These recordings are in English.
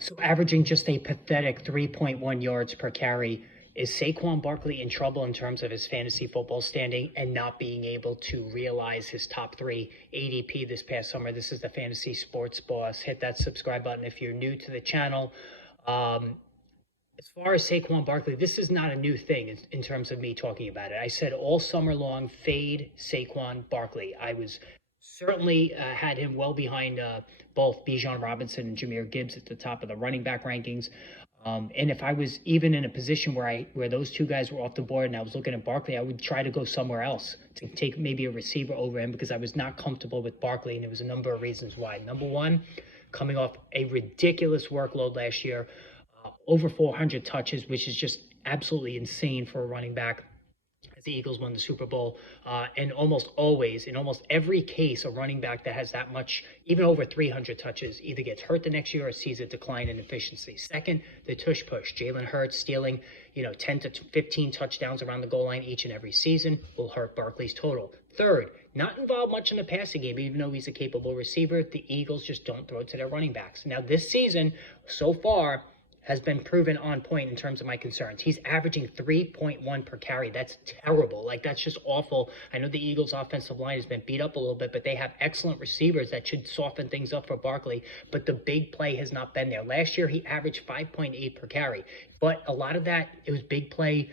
So averaging just a pathetic 3.1 yards per carry. Is Saquon Barkley in trouble in terms of his fantasy football standing and not being able to realize his top three ADP this past summer? This is the Fantasy Sports Boss. Hit that subscribe button if you're new to the channel. As far as Saquon Barkley, this is not a new thing in terms of me talking about it. I said all summer long, fade Saquon Barkley. I was certainly had him well behind both Bijan Robinson and Jahmyr Gibbs at the top of the running back rankings. And if I was even in a position where those two guys were off the board and I was looking at Barkley, I would try to go somewhere else to take maybe a receiver over him because I was not comfortable with Barkley, and there was a number of reasons why. Number one, coming off a ridiculous workload last year, over 400 touches, which is just absolutely insane for a running back. As the Eagles won the Super Bowl, and almost always, in almost every case, a running back that has that much, even over 300 touches, either gets hurt the next year or sees a decline in efficiency. Second, the tush push. Jalen Hurts stealing, 10 to 15 touchdowns around the goal line each and every season will hurt Barkley's total. Third, not involved much in the passing game, even though he's a capable receiver. The Eagles just don't throw to their running backs. Now, this season, so far, has been proven on point in terms of my concerns. He's averaging 3.1 per carry. That's terrible. That's just awful. I know the Eagles' offensive line has been beat up a little bit, but they have excellent receivers that should soften things up for Barkley. But the big play has not been there. Last year, he averaged 5.8 per carry. But a lot of that, it was big play,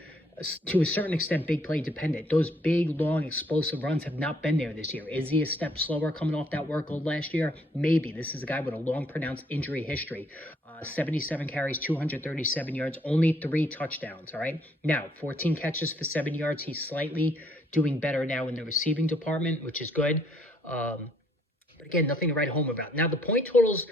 to a certain extent, big play dependent. Those big, long, explosive runs have not been there this year. Is he a step slower coming off that workload last year? Maybe. This is a guy with a long, pronounced injury history. 77 carries, 237 yards, only 3 touchdowns, all right? Now, 14 catches for 7 yards. He's slightly doing better now in the receiving department, which is good. But again, nothing to write home about. Now, the point totals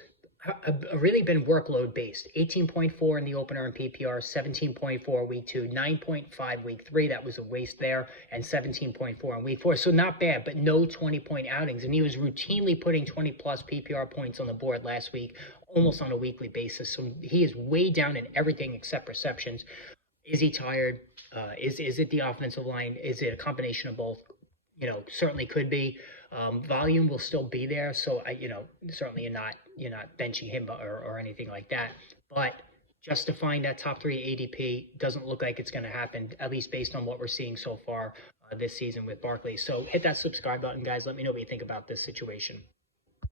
have really been workload based. 18.4 in the opener in PPR, 17.4 week 2, 9.5 week 3. That was a waste there, and 17.4 in week 4. So not bad, but no 20-point outings. And he was routinely putting 20 plus PPR points on the board last week, almost on a weekly basis. So he is way down in everything except receptions. Is he tired? Is it the offensive line? Is it a combination of both? Certainly could be. Volume will still be there, so certainly you're not benching him or anything like that. But justifying that top 3 ADP doesn't look like it's going to happen, at least based on what we're seeing so far this season with Barkley. So hit that subscribe button, guys. Let me know what you think about this situation.